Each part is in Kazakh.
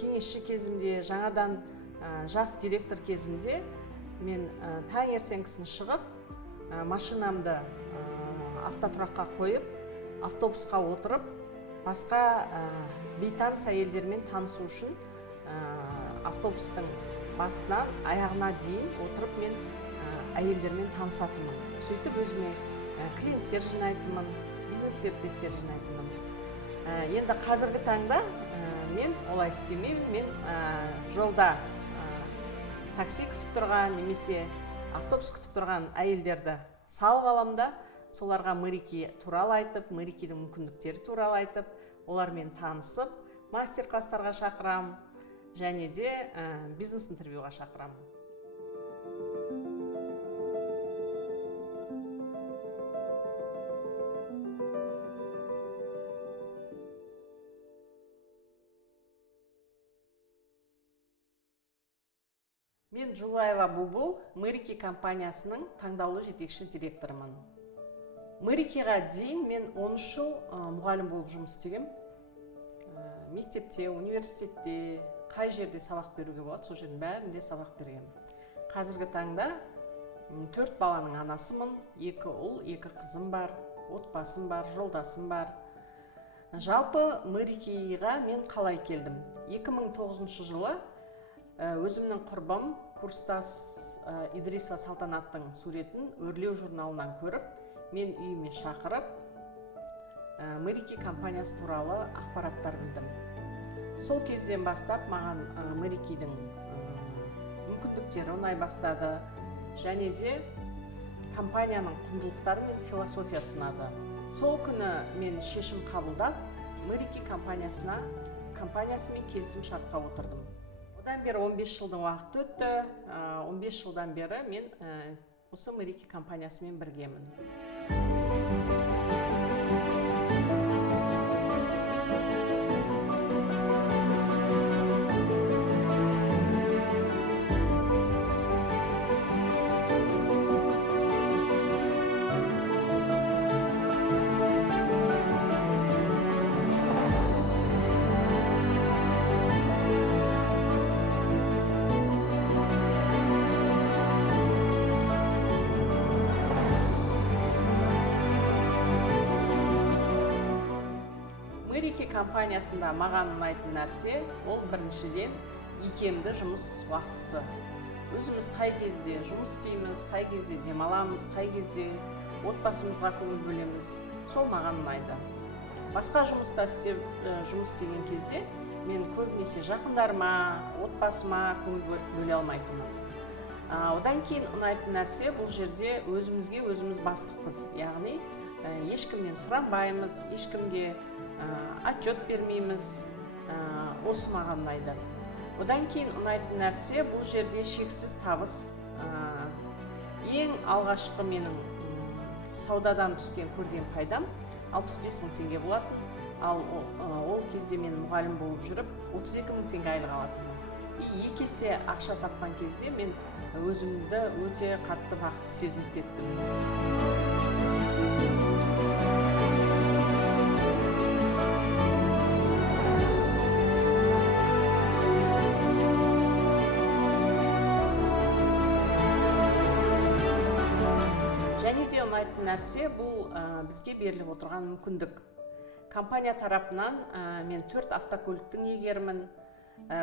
кеңесші кезімде, жаңадан жас директор кезімде мен таңертеңгісін шығып, машинамды автотұраққа қойып, автобусқа отырып, басқа бейтаныс әйелдермен танысу үшін автобустың басынан аяғына дейін отырып мен әйелдермен танысатынмын. Сөйтіп өзіме клиенттер жинайтынмын, бизнес серіктестер жинайтынмын. Енді қазіргі таңда мен олай істемеймін. Мен жолда такси күтіп тұрған немесе автобус күтіп тұрған әйелдерді салып аламын да, соларға Мэрики туралы айтып, Мэрикидің мүмкіндіктері туралы айтып, олармен танысып, мастер-класстарға шақырамын және де бизнес интервьюға шақырамын. Мен Жулаева Бұлбұл, Мэрики компаниясының таңдаулы жетекші директорымын. Мэрикиға дейін мен 13 жыл мұғалім болып жұмыс істегем. Мектепте, университетте, қай жерде сабақ беруге болады, сол жердің бәрінде сабақ бергем. Қазіргі таңда 4 баланың анасымын, 2 ұл, 2 қызым бар, отбасым бар, жолдасым бар. Жалпы Мэрикиға мен қалай келдім? 2009 жылы өзімнің құрбым, курстас Идрисова Салтанаттың суретін Өрлеу журналынан көріп, мен үйіме шақырып, Мэрики компаниясы туралы ақпараттар білдім. Сол кезден бастап маған Мэрикидің мүмкіндіктері ұнай бастады, және де компанияның құндылықтары мен философиясы ұнады. Сол күні мен шешім қабылдап, Мэрики компаниясымен келісім шартқа отырдым. Одан бері 15 жылдың уақыт өтті. 15 жылдан бері мен осы Мэрики компаниясымен біргемін. Мэрики компаниясында маған ұнайтын нәрсе, ол біріншіден икемді жұмыс уақытысы. Өзіміз қай кезде жұмыс істейміз, қай кезде демаламыз, қай кезде отбасымызға көңіл бөлеміз, сол маған ұнайды. Басқа жұмыс істеген кезде мен көбінесе жақындарыма, отбасыма көңіл бөле алмайтынмын. Одан кейін ұнайтын нәрсе, бұл жерде өзімізге өзіміз бастықпыз. Яғни ешкімнен сұранбаймыз, ешкімге отчет бермейміз, осы маған ұнайды. Одан кейін ұнайтын нәрсе, бұл жерде шексіз табыс. Ең алғашқы менің саудадан түскен көрген пайдам 65 мың теңге болатын, ал ол кезде мен мұғалім болып жүріп 32 мың теңге айлық алатынмын. 2 есе ақша тапқан кезде мен өзімді өте қатты бақытты сезініп кеттім. Және де ұнайтын нәрсе, бұл бізге беріліп отырған мүмкіндік. Компания тарапынан мен 4 автокөліктің егерімін,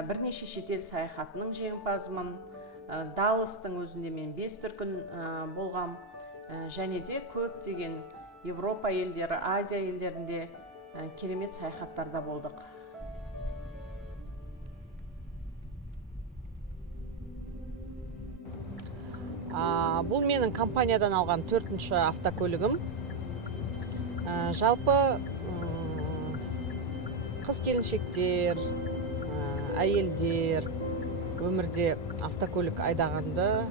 бірнеше шетел саяхатының жеңімпазымын, Далластың өзінде мен 5 дүркін болғам, және де көптеген Европа елдері, Азия елдерінде керемет саяхаттарда болдық. Бұл менің компаниядан алған 4-ші автокөлігім. Жалпы қыз-келіншектер, әйелдер өмірде автокөлік айдағанды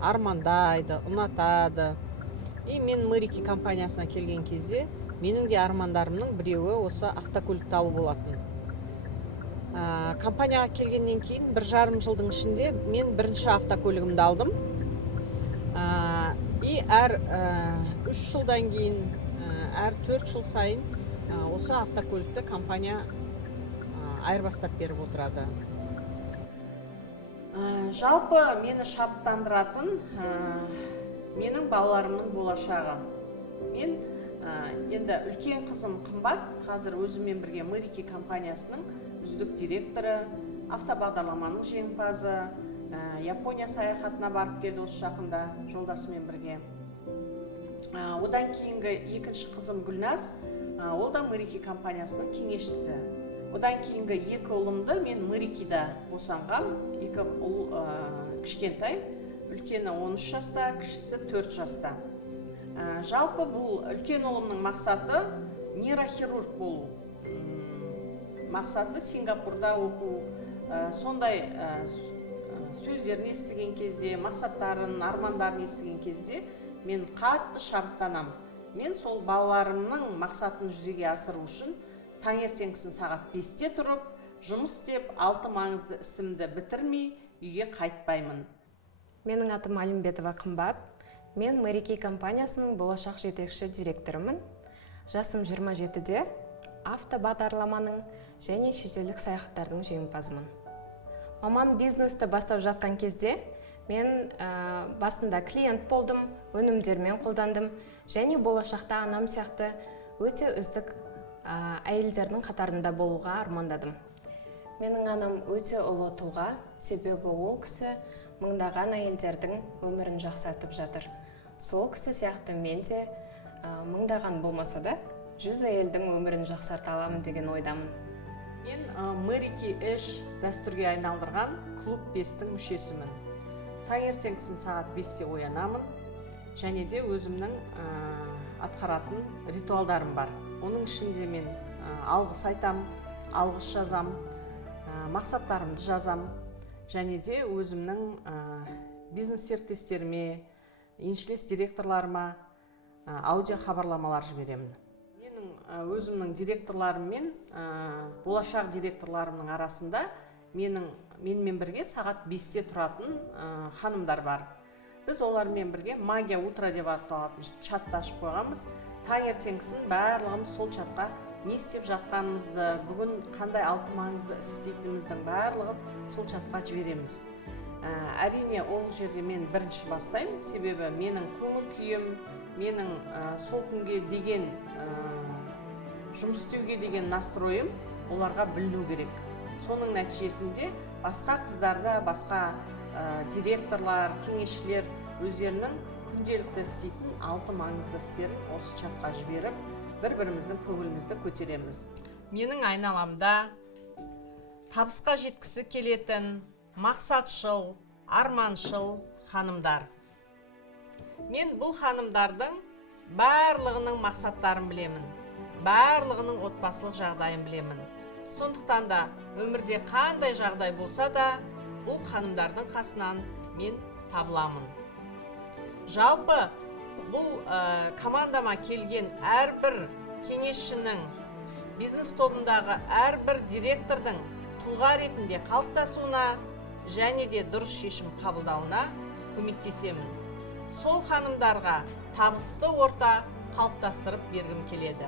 армандайды, ұнатады. Мен Мэрики компаниясына келген кезде менің де армандарымның біреуі осы автокөлікті алу болатын. Компанияға келгеннен кейін 1,5 жылдың ішінде мен 1-ші автокөлігімді алдым. Әр 3 жылдан кейін, әр 4 жыл сайын осы автокөлікті компания айырбастап беріп отырады? Жалпы мені шабыттандыратын менің балаларымның болашағы. Мен енді үлкен қызым қымбат, қазір өзіммен бірге Мэрики компаниясының үздік директоры, автобағдарламаның жеңімпазы, Япония саяхатына барып келді осы жақында жолдасымен бірге. Одан кейінгі екінші қызым Гүлназ, ол да Мэрики компаниясының кеңесшісі. Одан кейінгі екі ұлымды мен Мэрикида босанғам. Екі ұл кішкентай, үлкені 13 жаста, кішісі 4 жаста. Жалпы бұл үлкен ұлымның мақсаты нейрохирург болу. Мақсаты Сингапурда оқу. Сондай сөздерін естіген кезде, мақсаттарын, армандарын естіген кезде мен қатты шабыттанам. Мен сол балаларымның мақсатын жүзеге асыру үшін таңертеңгісін сағат 5-те тұрып, жұмыс істеп, 6 маңызды ісімді бітірмей, үйге қайтпаймын. Менің атым Алимбетова Қымбат. Мен Мэрики компаниясының болашақ жетекші директорымын. Жасым 27-де, автобағдарламаның және шетелдік саяхаттардың жеңімпазымын. Мамам бизнесті бастап жатқан кезде мен басында клиент болдым, өнімдермен қолдандым және болашақта анам сияқты өте үздік әйелдердің қатарында болуға армандадым. Менің анам өте ұлы тұлға, себебі ол кісі мыңдаған әйелдердің өмірін жақсартып жатыр. Сол кісі сияқты мен де мыңдаған болмаса да 100 әйелдің өмірін жақсарта аламын деген ойдамын. Мен Мэрики Эш дәстүрге айналдырған клуб 5-тің мүшесімін. Таңертеңгісін сағат 5-те оянамын, және де өзімнің атқаратын ритуалдарым бар. Оның ішінде мен алғыс айтам, алғыс жазам, мақсаттарымды жазам, және де өзімнің бизнес серіктестеріме, еншілес директорларыма аудио хабарламалар жіберемін. Менің өзімнің директорларым мен болашақ директорларымның арасында менімен бірге сағат 5-те тұратын ханымдар бар. Біз олармен бірге магия утро деп аталатын чатты ашып қойғанбыз. Таңертеңгісін барлығымыз сол чатқа не істеп жатқанымызды, бүгін қандай 6 маңызды іс істейтініміздің барлығын сол чатқа жібереміз. Әрине ол жерде мен бірінші бастаймын, себебі менің көңіл күйім, менің сол күнге деген жұмыс істеуге деген настройым оларға біліну керек. Соның нәтижесінде басқа қыздарда, басқа директорлар, кеңесшілер өздерінің күнделікті істейтін 6 маңызды істерін осы чатқа жіберіп, бір-біріміздің көңілімізді көтереміз. Менің айналамда табысқа жеткісі келетін, мақсатшыл, арманшыл ханымдар. Мен бұл ханымдардың барлығының мақсаттарын білемін, барлығының отбасылық жағдайын білемін. Сондықтан да өмірде қандай жағдай болса да, бұл ханымдардың қасынан мен табыламын. Жалпы бұл командама келген әрбір кеңесшінің, бизнес тобындағы әрбір директордың тұлға ретінде қалыптасуына және де дұрыс шешім қабылдауына көмектесемін. Сол ханымдарға табысты орта қалыптастырып бергім келеді.